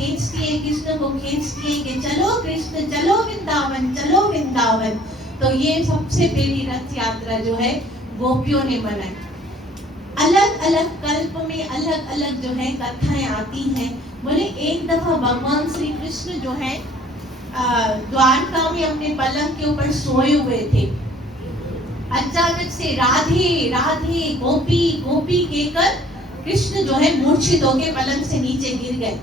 खींचती है, कृष्ण को खींचती है कि चलो कृष्ण, चलो वृंदावन, चलो वृंदावन। तो ये सबसे पहली रथ यात्रा जो है गोपियों ने मनाई। अलग अलग कल्प में अलग अलग जो है कथाएं आती हैं। बोले एक दफा भगवान श्री कृष्ण जो है द्वारका में अपने पलंग के ऊपर सोए हुए थे। अचानक से राधे राधे गोपी गोपी कहकर कृष्ण जो है मूर्छित हो गए, पलंग से नीचे गिर गए।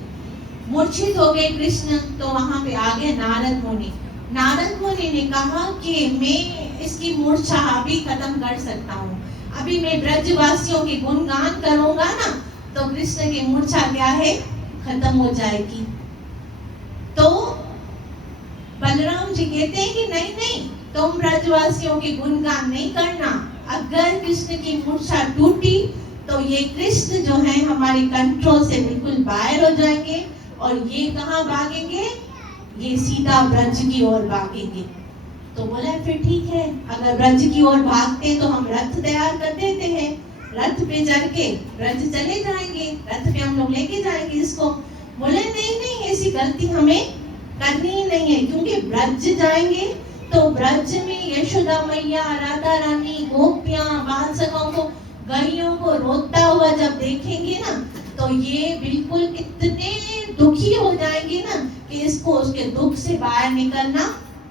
मूर्छित हो गए कृष्ण, तो वहां पे आ गए नारद मुनि। नारद मुनि ने कहा कि मैं इसकी मूर्छा अभी खत्म कर सकता हूँ, अभी मैं ब्रजवासियों के गुणगान करूंगा ना तो कृष्ण की मूर्छा क्या है, खत्म हो जाएगी। तो बलराम जी कहते हैं कि नहीं नहीं, तुम ब्रजवासियों के गुणगान नहीं करना। अगर कृष्ण की मूर्छा टूटी तो ये कृष्ण जो है हमारे कंट्रोल से बिल्कुल बाहर हो जाएंगे और ये कहाँ भागेंगे, ये सीधा ब्रज की ओर भागेंगे। तो बोला फिर ठीक है, अगर ब्रज की ओर भागते तो हम रथ तैयार कर देते हैं, रथ पे चढ़ के ब्रज चले जाएंगे, रथ पे हम लोग लेके जाएंगे इसको। बोले नहीं नहीं, ऐसी गलती हमें करनी ही नहीं है, क्योंकि ब्रज जाएंगे तो ब्रज में यशोदा मैया, राधा रानी, गोपियां, बाल सखाओं को, गायों को रोता हुआ जब देखेंगे ना तो ये बिल्कुल इतने दुखी हो जाएंगे ना कि इसको उसके दुख से बाहर निकलना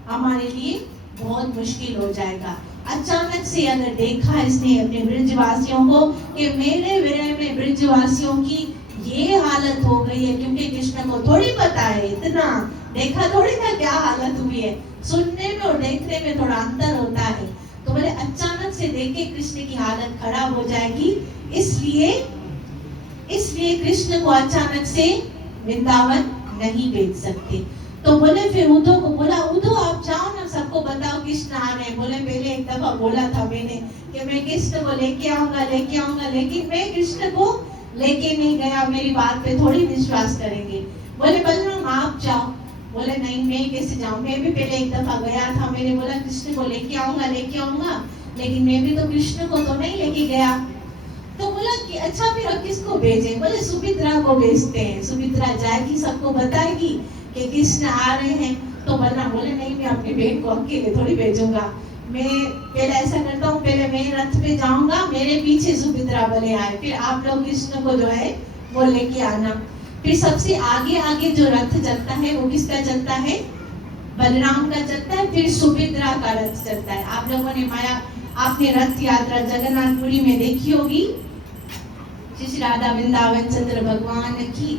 हमारे लिए बहुत मुश्किल हो जाएगा। अचानक से अगर देखा इसने अपने ब्रजवासियों को कि मेरे विरह में ब्रजवासियों की ये हालत हो गई है, क्योंकि कृष्ण को थोड़ी पता है, इतना देखा थोड़ी था क्या हालत हुई है, सुनने में और देखने में थोड़ा अंतर होता है। तो बोले अचानक से देखे कृष्ण की हालत खराब हो जाएगी, इसलिए कृष्ण को अचानक से वृंदावन नहीं भेज सकते। तो बोले फिर उद्धव को बोला, उद्धव आप जाओ ना, सबको बताओ कृष्ण आ रहे हैं। बोले पहले एक दफा बोला था मैंने कि मैं कृष्ण को लेके आऊंगा, लेकिन मैं कृष्ण को लेके नहीं गया, मेरी बात पे थोड़ी विश्वास करेंगे। बोले बलराम आप जाओ। बोले नहीं मैं कैसे जाऊं, मैं भी पहले एक दफा गया था, मैंने बोला कृष्ण को लेके आऊंगा, लेकिन मैं भी तो कृष्ण को तो नहीं लेके गया। तो बोला कि अच्छा फिर अब किसको भेजे। बोले सुमित्रा को भेजते हैं, सुमित्रा जाएगी, सबको बताएगी कि कृष्ण आ रहे हैं। तो बलराम बोले नहीं मैं अपनी बहन को अकेले थोड़ी भेजूंगा, मैं पहले ऐसा करता हूँ, पहले मैं रथ पे जाऊंगा, मेरे पीछे सुमित्रा बोले आए, फिर आप लोग कृष्ण को जो है वो लेके आना। फिर सबसे आगे आगे जो रथ चलता है वो किसका चलता है, बलराम का चलता है, फिर सुमित्रा का रथ चलता है। आप लोगों ने आपने रथ यात्रा जगन्नाथपुरी में देखी होगी, श्री राधा वृंदावन चंद्र भगवान की।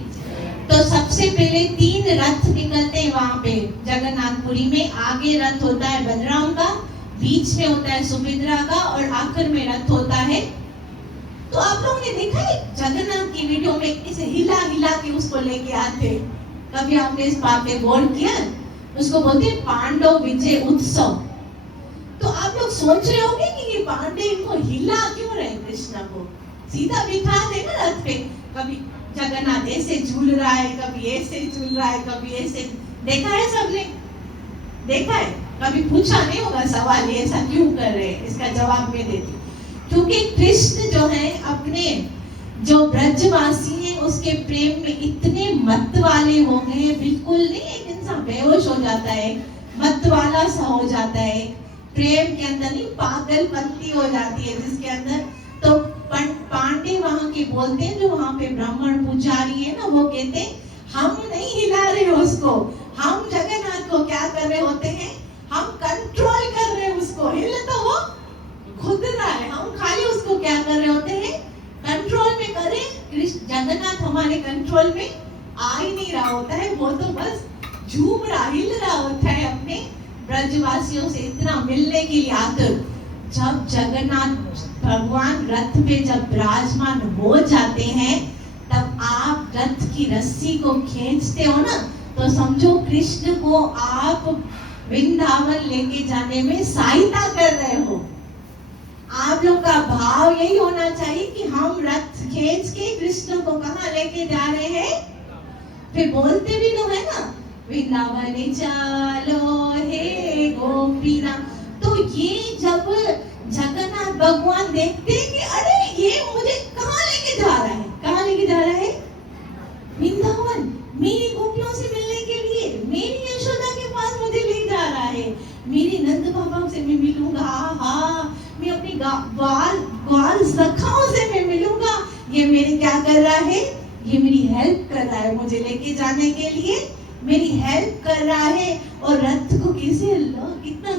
तो सबसे पहले 3 रथ निकलते हैं वहां पे जगन्नाथपुरी में। आगे रथ होता है बलराम का, बीच में होता है सुमित्रा का और आखिर में रथ होता है। तो आप लोगों ने देखा है जगन्नाथ की वीडियो में इसे हिला हिला के उसको लेके आते, कभी आपने इस बात पे गौर किया? उसको बोलते हैं पांडव विजय उत्सव। तो आप लोग सोच रहे होंगे कि ये पांडे इनको हिला क्यों रहे, कृष्ण को सीधा बिठा दे ना रथ पे, कभी जगन्नाथ ऐसे झूल रहा है, कभी ऐसे झूल रहा है, कभी ऐसे। देखा है सबने, देखा है? कभी पूछा नहीं होगा सवाल ये ऐसा क्यों कर रहे हैं, इसका जवाब मैं देती हूँ। क्योंकि कृष्ण जो है अपने जो ब्रजवासी हैं उसके प्रेम में इतने मत वाले हो गए हैं, बिल्कुल नहीं एक इंसान बेहोश हो जाता है, मत वाला सा हो जाता है, प्रेम के अंदर नहीं पागलपंती हो जाती है जिसके अंदर। तो पांडे वहां के बोलते हैं, जो वहां पे ब्राह्मण पुजारी है ना, वो कहते हैं हम नहीं हिला रहे उसको, हम जगन्नाथ को क्या कर रहे होते हैं, हम कंट्रोल कर रहे हैं उसको, हिल तो वो खुद रहा है, हम खाली उसको क्या कर रहे होते हैं, कंट्रोल में करें। कृष्ण जगन्नाथ हमारे कंट्रोल में आ ही नहीं रहा होता है, वो तो बस झूम रहा, हिल रहा होता है अपने ब्रजवासियों से इतना मिलने के लिए आतुर। जब जगन्नाथ भगवान रथ पे जब विराजमान हो जाते हैं, तब आप रथ की रस्सी को खींचते हो ना, तो समझो कृष्ण को आप वृंदावन लेके जाने में सहायता कर रहे हो। आप लोग का भाव यही होना चाहिए कि हम रथ खींच के कृष्ण को कहाँ लेके जा रहे हैं। फिर बोलते भी तो है ना, वृंदावन चलो हे गोपीना। तो ये जब जगन्नाथ भगवान देखते हैं कि अरे ये मुझे कहाँ लेके जा रहा है, कहाँ लेके जा रहा है, वृंदावन, मेरी ग्वाल सखाओं से मैं मिलूंगा, ये मेरी क्या कर रहा है, ये मेरी हेल्प कर रहा है, मुझे लेके जाने के लिए मेरी हेल्प कर रहा है। और रथ को कैसे कितना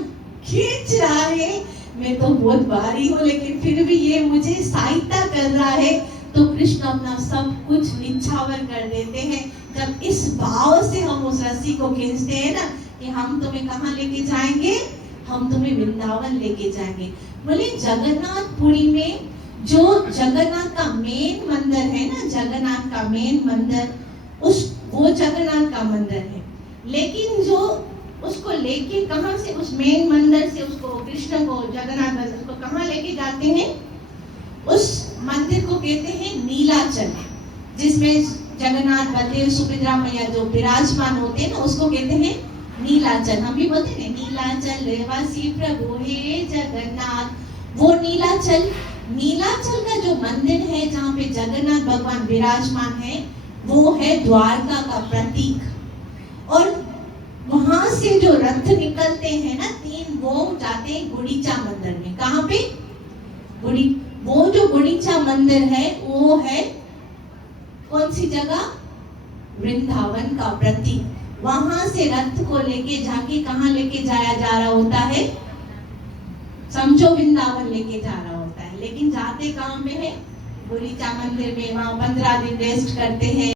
खींच रहा है, मैं तो बहुत भारी हूँ लेकिन फिर भी ये मुझे सहायता कर रहा है। तो कृष्ण अपना सब कुछ निछावर कर देते हैं जब इस भाव से हम उस रस्सी को खींचते हैं ना, कि हम तुम्हें कहाँ लेके जाएंगे, हम तुम्हें वृंदावन लेके जाएंगे। बोले जगन्नाथपुरी में जो जगन्नाथ का मेन मंदिर है ना, जगन्नाथ का मेन मंदिर, वो जगन्नाथ का मंदिर है, लेकिन जो उसको लेके कहां से, उस मेन मंदिर से उसको कृष्ण को जगन्नाथ मंदिर को कहां लेके जाते हैं, उस मंदिर को कहते हैं नीलाचल, जिसमें जगन्नाथ बलदेव सुभद्रा मैया जो विराजमान होते हैं ना, उसको कहते हैं नीलाचल। हम भी बोलते हैं नीलाचल रेवासी प्रभु हे जगन्नाथ। वो नीलाचल, नीलाचल का जो मंदिर है जहाँ पे जगन्नाथ भगवान विराजमान है, वो है द्वारका का प्रतीक। और वहां से जो रथ निकलते हैं ना तीन, वो जाते हैं गुड़ीचा मंदिर में। कहाँ पे? वो जो गुड़ीचा मंदिर है वो है कौन सी जगह? वृंदावन का प्रतीक। वहां से रथ को लेके जाके कहाँ लेके जाया जा रहा होता है? समझो वृंदावन लेके जा रहा होता है, लेकिन जाते कहाँ पे है? गुड़ीचा मंदिर में। वहां 15 दिन रेस्ट करते हैं।